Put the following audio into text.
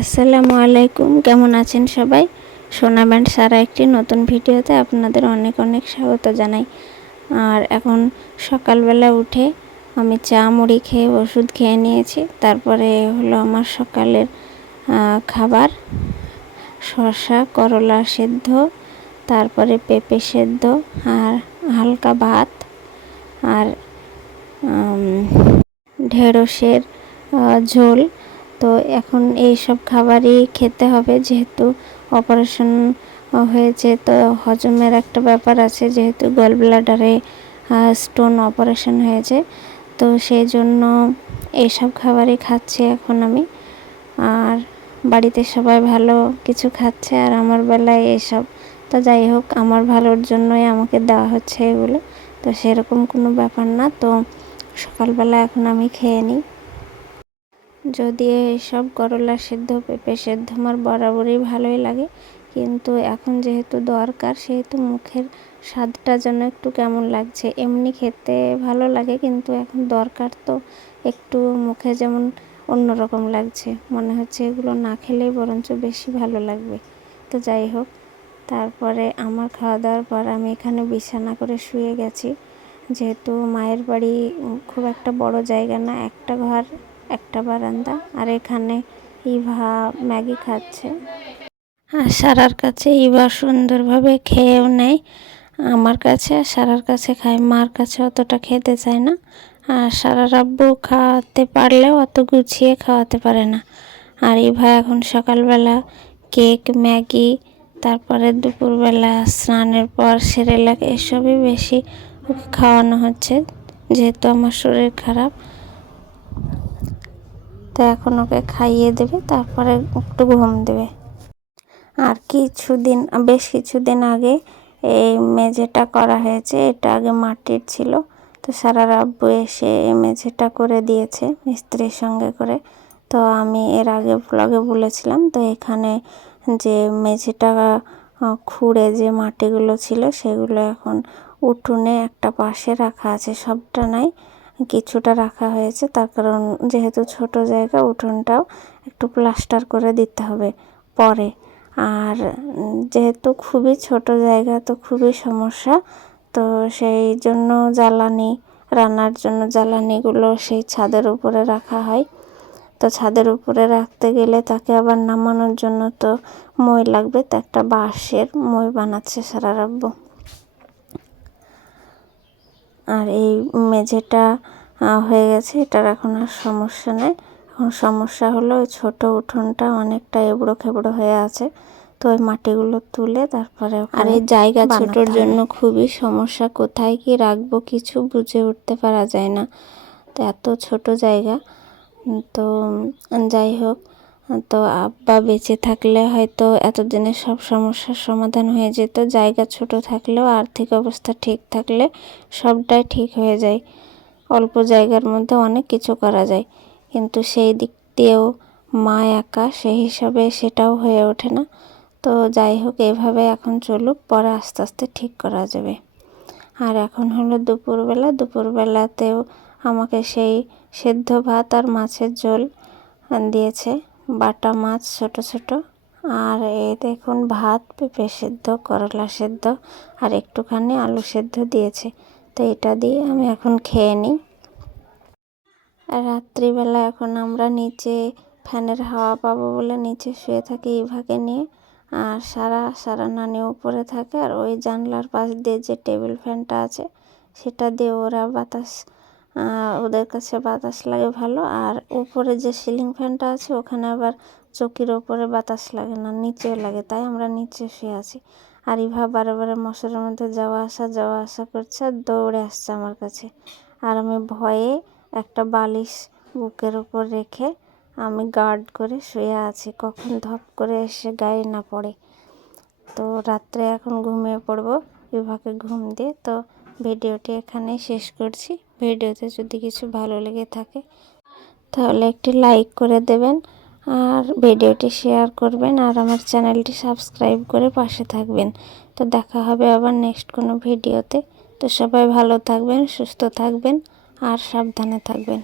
আসসালামু আলাইকুম। কেমন আছেন সবাই? সোনা ব্যান্ড সারা একটি নতুন ভিডিওতে আপনাদের অনেক অনেক স্বাগত জানাই। আর এখন সকালবেলা উঠে আমি চা মুড়ি খেয়ে ওষুধ খেয়ে নিয়েছি। তারপরে হলো আমার সকালের খাবার। শসা, করলা সেদ্ধ, তারপরে পেঁপে সেদ্ধ আর হালকা ভাত আর ঢেঁড়সের ঝোল। তো এখন এই সব খাবারই খেতে হবে, যেহেতু অপারেশন হয়েছে। তো হজমের একটা ব্যাপার আছে, যেহেতু গল ব্লাডারে স্টোন অপারেশন হয়েছে। তো সেই জন্য এইসব খাবারই খাচ্ছি এখন আমি। আর বাড়িতে সবাই ভালো কিছু খাচ্ছে, আর আমার বেলায় এইসব তো যাই হোক, আমার ভালোর জন্যই আমাকে দেওয়া হচ্ছে এগুলো। তো সেরকম কোনো ব্যাপার না। তো সকালবেলা এখন আমি খেয়ে নিই। যদিও এইসব করলা সেদ্ধ, পেঁপে সেদ্ধ, আমার বরাবরই ভালোই লাগে। কিন্তু এখন যেহেতু দরকার, সেহেতু মুখের স্বাদটা যেন একটু কেমন লাগছে। এমনি খেতে ভালো লাগে, কিন্তু এখন দরকার তো একটু মুখে যেমন অন্যরকম লাগছে। মনে হচ্ছে এগুলো না খেলেই বরঞ্চ বেশি ভালো লাগবে। তো যাই হোক, তারপরে আমার খাওয়া দাওয়ার পর আমি এখানে বিছানা করে শুয়ে গেছি। যেহেতু মায়ের বাড়ি খুব একটা বড় জায়গা না, একটা ঘর একটা বারান্দা আর এখানে ইভা ম্যাগি খাচ্ছে। আর সারার কাছে ইভা সুন্দরভাবে খেয়েও নেয়। আমার কাছে আর সারার কাছে খায়, মার কাছে অতটা খেতে চায় না। আর সারা রাব্বু খাওয়াতে পারলেও অত গুছিয়ে খাওয়াতে পারে না। আর ইভা এখন সকালবেলা কেক, ম্যাগি, তারপরে দুপুরবেলা স্নানের পর সেরেলাক, এসবই বেশি খাওয়ানো হচ্ছে। যেহেতু আমার শরীর খারাপ তো এখন ওকে খাইয়ে দেবে, তারপরে একটু ঘুম দেবে। আর কিছুদিন, বেশ কিছুদিন আগে এই মেঝেটা করা হয়েছে, এটা আগে মাটির ছিল। তো সারা রাব্বু এসে এই মেঝেটা করে দিয়েছে মিস্ত্রির সঙ্গে করে। তো আমি এর আগে ব্লগে বলেছিলাম, তো এখানে যে মেঝেটা খুঁড়ে যে মাটিগুলো ছিল, সেগুলো এখন উঠোনে একটা পাশে রাখা আছে, সবটা নাই। কিছুটা রাখা হয়েছে। তার কারণ যেহেতু ছোট জায়গা, উঠোনটাও একটু প্লাস্টার করে দিতে হবে পরে। আর যেহেতু খুবই ছোট জায়গা, তো খুবই সমস্যা। তো সেই জন্য জ্বালানি, রান্নার জন্য জ্বালানিগুলো সেই ছাদের উপরে রাখা হয়। তো ছাদের উপরে রাখতে গেলে তাকে আবার নামানোর জন্য তো মই লাগবে, তো একটা বাঁশের মই বানাচ্ছে সারা রাখব আর এই মেঝেটা হয়ে গেছে এটার এখন আর সমস্যা নেই। এখন সমস্যা হলো ওই ছোটো উঠোনটা অনেকটা এবড়ো খেবড়ো হয়ে আছে তো ওই মাটিগুলো তুলে তারপরে আর এই জায়গা ছোটোর জন্য খুবই সমস্যা কোথায় কি রাখব কিছু বুঝে উঠতে পারা যায় না। তো এত ছোট জায়গা তো যাই হোক তো আব্বা বেঁচে থাকলে হয়তো এতদিনে সব সমস্যার সমাধান হয়ে যেত। জায়গা ছোট থাকলেও আর্থিক অবস্থা ঠিক থাকলে সবটাই ঠিক হয়ে যায়। অল্প জায়গার মধ্যে অনেক কিছু করা যায়। কিন্তু সেই দিক দিয়েও মা একা সেই হিসাবে সেটাও হয়ে ওঠে না। তো যাই হোক, এভাবে এখন চলুক, পরে আস্তে আস্তে ঠিক করা যাবে। আর এখন হলো দুপুরবেলা। দুপুরবেলাতেও আমাকে সেই সেদ্ধ ভাত আর মাছের ঝোল দিয়েছে। বাটা মাছ ছোট ছোট। আর এই দেখুন, ভাত পেঁপে সেদ্ধ, করলা সেদ্ধ, আর একটুখানি আলু সেদ্ধ দিয়েছে। তো এটা দিয়ে আমি এখন খেয়ে নিই। রাত্রিবেলা এখন আমরা নিচে ফ্যানের হাওয়া পাবো বলে নিচে শুয়ে থাকি ইভাকে নিয়ে। আর সারা সারা নানি উপরে থাকে। আর ওই জানলার পাশ দিয়ে যে টেবিল ফ্যানটা আছে, সেটা দিয়ে ওরা বাতাস ওদের কাছে বাতাস লাগে ভালো। আর উপরে যে সিলিং ফ্যানটা আছে, ওখানে আবার চকির ওপরে বাতাস লাগে না, নিচেও লাগে। তাই আমরা নিচে শুয়ে আছি। আর ইভা বারে বারে মশারের মধ্যে যাওয়া আসা যাওয়া আসা করছে আর দৌড়ে আসছে আমার কাছে। আর আমি ভয়ে একটা বালিশ বুকের ওপর রেখে আমি গার্ড করে শুয়ে আছি। কখন ধপ করে এসে গায়ে না পড়ে। তো রাত্রে এখন ঘুমিয়ে পড়ব বিভাগে ঘুম দিয়ে। তো ভিডিওটি এখানে শেষ করছি। ভিডিওতে যদি কিছু ভালো লেগে থাকে, তাহলে একটি লাইক করে দেবেন আর ভিডিওটি শেয়ার করবেন আর আমার চ্যানেলটি সাবস্ক্রাইব করে পাশে থাকবেন। তো দেখা হবে আবার নেক্সট কোনো ভিডিওতে। তো সবাই ভালো থাকবেন, সুস্থ থাকবেন আর সাবধানে থাকবেন।